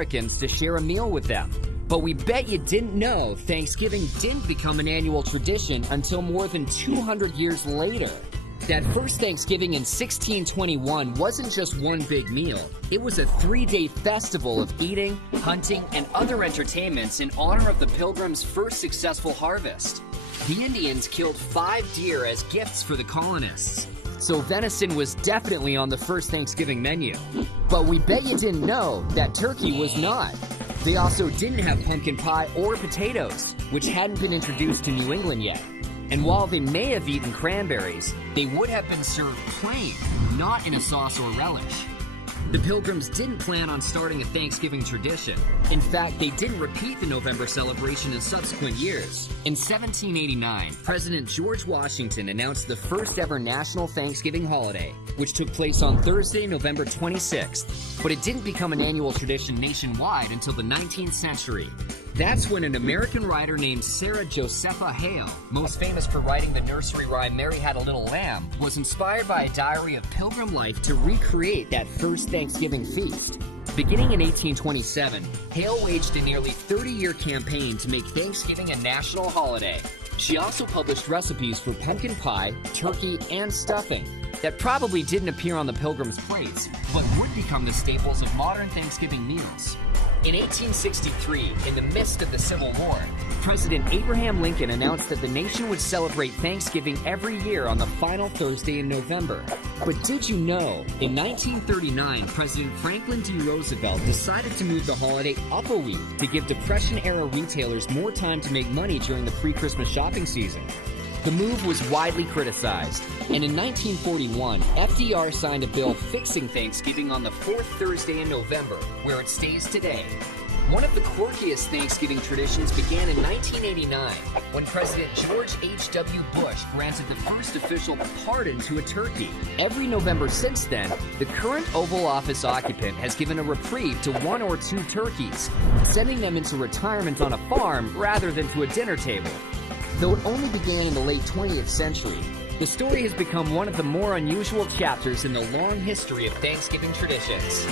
Americans to share a meal with them. But we bet you didn't know Thanksgiving didn't become an annual tradition until more than 200 years later. That first Thanksgiving in 1621 wasn't just one big meal. It was a 3-day festival of eating, hunting, and other entertainments in honor of the Pilgrims' first successful harvest. The Indians killed 5 deer as gifts for the colonists, so venison was definitely on the first Thanksgiving menu. But we bet you didn't know that turkey was not. They also didn't have pumpkin pie or potatoes, which hadn't been introduced to New England yet. And while they may have eaten cranberries, they would have been served plain, not in a sauce or relish. The Pilgrims didn't plan on starting a Thanksgiving tradition. In fact, they didn't repeat the November celebration in subsequent years. In 1789, President George Washington announced the first ever national Thanksgiving holiday, which took place on Thursday, November 26th. But it didn't become an annual tradition nationwide until the 19th century. That's when an American writer named Sarah Josepha Hale, most famous for writing the nursery rhyme Mary Had a Little Lamb, was inspired by a diary of Pilgrim life to recreate that first Thanksgiving feast. Beginning in 1827, Hale waged a nearly 30-year campaign to make Thanksgiving a national holiday. She also published recipes for pumpkin pie, turkey, and stuffing that probably didn't appear on the Pilgrims' plates, but would become the staples of modern Thanksgiving meals. In 1863, in the midst of the Civil War, President Abraham Lincoln announced that the nation would celebrate Thanksgiving every year on the final Thursday in November. But did you know, in 1939, President Franklin D. Roosevelt decided to move the holiday up a week to give Depression-era retailers more time to make money during the pre-Christmas shopping season. The move was widely criticized, and in 1941, FDR signed a bill fixing Thanksgiving on the 4th Thursday in November, where it stays today. One of the quirkiest Thanksgiving traditions began in 1989, when President George H.W. Bush granted the first official pardon to a turkey. Every November since then, the current Oval Office occupant has given a reprieve to 1 or 2 turkeys, sending them into retirement on a farm rather than to a dinner table. Though it only began in the late 20th century, the story has become one of the more unusual chapters in the long history of Thanksgiving traditions.